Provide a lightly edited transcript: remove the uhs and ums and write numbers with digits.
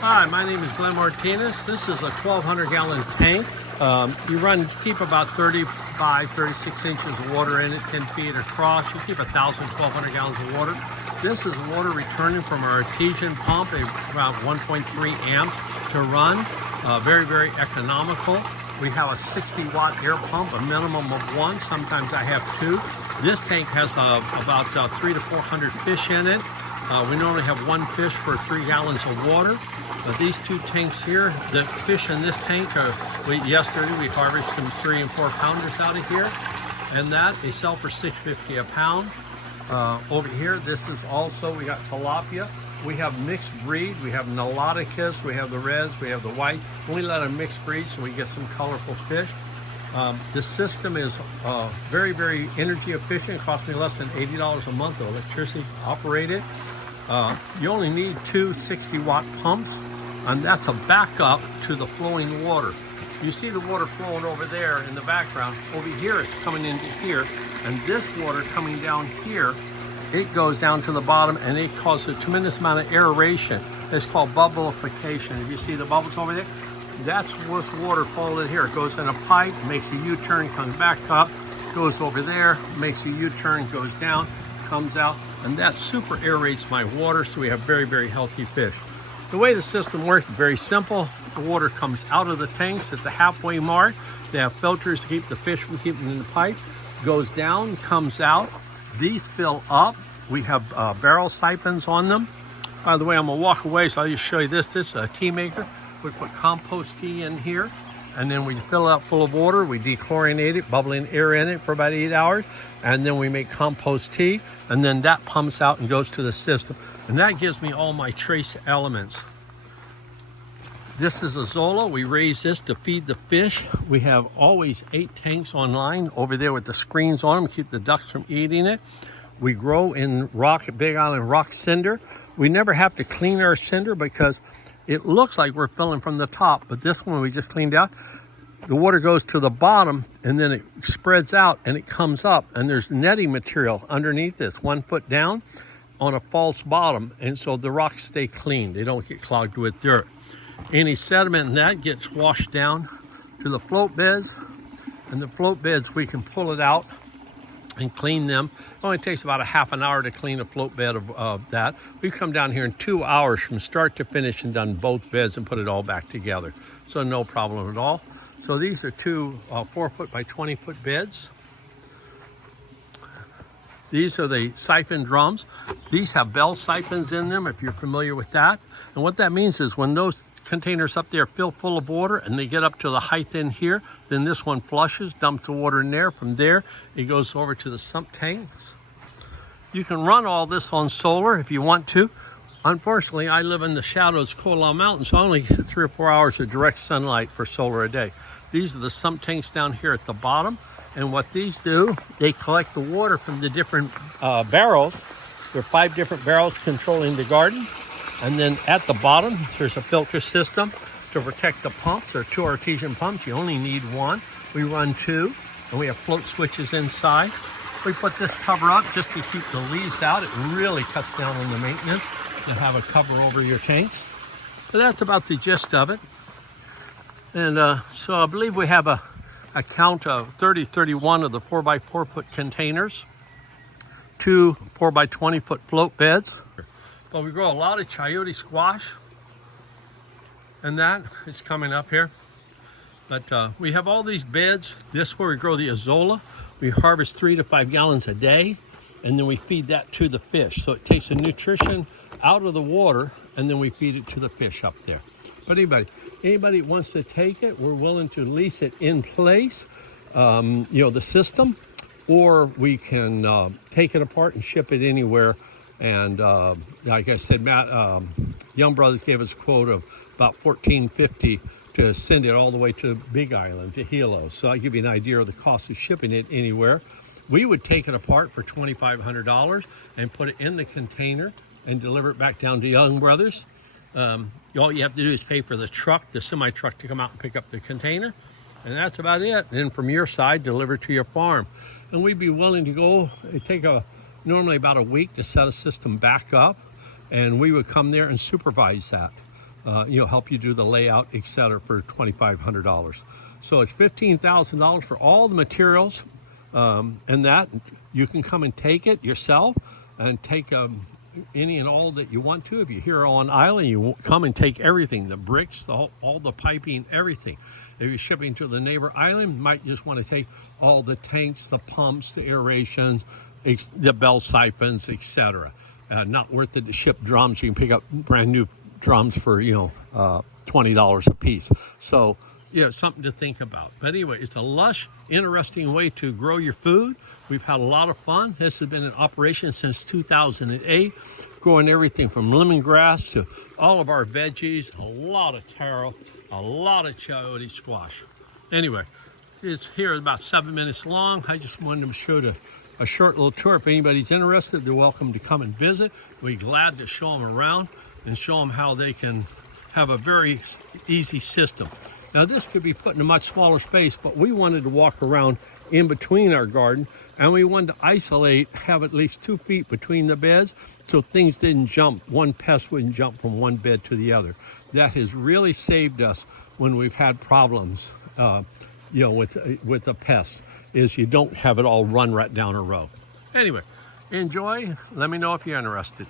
Hi, my name is Glenn Martinez. This is a 1,200 gallon tank. Keep about 35, 36 inches of water in it, 10 feet across. You keep 1,000, 1,200 gallons of water. This is water returning from our artesian pump, about 1.3 amps to run. Very, very economical. We have a 60 watt air pump, a minimum of one. Sometimes I have two. This tank has about 300 to 400 fish in it. We normally have one fish for 3 gallons of water. These two tanks here, the fish in this tank, yesterday we harvested some 3 and 4 pounders out of here, and they sell for $6.50 a pound. Over here, this is also, we got tilapia. We have mixed breed. We have Niloticus, we have the reds, we have the white. We let them mixed breed so we get some colorful fish. The system is very, very energy efficient. It costs me less than $80 a month of electricity to operate it. You only need 2 60 watt pumps, and that's a backup to the flowing water. You see the water flowing over there in the background. Over here it's coming into here, and this water coming down here, it goes down to the bottom and it causes a tremendous amount of aeration. It's called bubblification. If you see the bubbles over there, that's what's water falling here. It goes in a pipe, makes a U-turn, comes back up, goes over there, makes a U-turn, goes down, comes out, and that super aerates my water, so we have very, very healthy fish. The way the system works is very simple. The water comes out of the tanks at the halfway mark. They have filters to keep the fish from keeping in the pipe. Goes down, comes out. These fill up. We have barrel siphons on them. By the way, I'm gonna walk away, so I'll just show you this. This is a tea maker. We put compost tea in here, and then we fill it up full of water. We dechlorinate it, bubbling air in it for about 8 hours, and then we make compost tea, and then that pumps out and goes to the system. And that gives me all my trace elements. This is a Zola. We raise this to feed the fish. We have always 8 tanks online over there with the screens on them, keep the ducks from eating it. We grow in Big Island rock cinder. We never have to clean our cinder because it looks like we're filling from the top, but this one we just cleaned out. The water goes to the bottom and then it spreads out and it comes up, and there's netting material underneath this 1 foot down on a false bottom, and so the rocks stay clean. They don't get clogged with dirt. Any sediment in that gets washed down to the float beds, and the float beds we can pull it out and clean them. It only takes about a half an hour to clean a float bed of that. We've come down here in 2 hours from start to finish and done both beds and put it all back together. So no problem at all. So these are 2 4 foot by 20 foot beds. These are the siphon drums. These have bell siphons in them, if you're familiar with that. And what that means is when those containers up there fill full of water and they get up to the height in here, then this one flushes, dumps the water in there. From there, it goes over to the sump tanks. You can run all this on solar if you want to. Unfortunately, I live in the shadows of Olomana Mountain, so I only get 3 or 4 hours of direct sunlight for solar a day. These are the sump tanks down here at the bottom. And what these do, they collect the water from the different barrels. There are 5 different barrels controlling the garden. And then at the bottom, there's a filter system to protect the pumps. There are 2 artesian pumps. You only need 1. We run 2, and we have float switches inside. We put this cover up just to keep the leaves out. It really cuts down on the maintenance to have a cover over your tanks. So that's about the gist of it. And so I believe we have a count of 31 of the 4 by 4 foot containers, 2 4 by 20 foot float beds. But we grow a lot of chayote squash, and that is coming up here. But we have all these beds. This is where we grow the azolla. We harvest 3 to 5 gallons a day, and then we feed that to the fish. So it takes the nutrition out of the water, and then we feed it to the fish up there. But anybody wants to take it, we're willing to lease it in place, the system, or we can take it apart and ship it anywhere. And like I said, Matt, Young Brothers gave us a quote of about $14.50 to send it all the way to Big Island, to Hilo. So I give you an idea of the cost of shipping it anywhere. We would take it apart for $2,500 and put it in the container and deliver it back down to Young Brothers. All you have to do is pay for the truck, the semi-truck, to come out and pick up the container. And that's about it. And then from your side, deliver to your farm. And we'd be willing to go. It'd take normally about a week to set a system back up. And we would come there and supervise that. help you do the layout, etc. for $2,500. So it's $15,000 for all the materials, and that you can come and take it yourself and take any and all that you want to. If you're here on island, you come and take everything, the bricks, all the piping, everything. If you're shipping to the neighbor island, you might just want to take all the tanks, the pumps, the aerations, the bell siphons, etc. Not worth it to ship drums. You can pick up brand new drums for $20 a piece. So yeah, something to think about. But anyway, it's a lush, interesting way to grow your food. We've had a lot of fun. This has been in operation since 2008, growing everything from lemongrass to all of our veggies, a lot of taro, a lot of chayote squash. Anyway, it's here about 7 minutes long. I just wanted to show a short little tour. If anybody's interested, they're welcome to come and visit. We're glad to show them around and show them how they can have a very easy system. Now this could be put in a much smaller space, but we wanted to walk around in between our garden, and we wanted to isolate, have at least 2 feet between the beds so things didn't jump. One pest wouldn't jump from one bed to the other. That has really saved us when we've had problems with the pests, is you don't have it all run right down a row. Anyway, enjoy. Let me know if you're interested.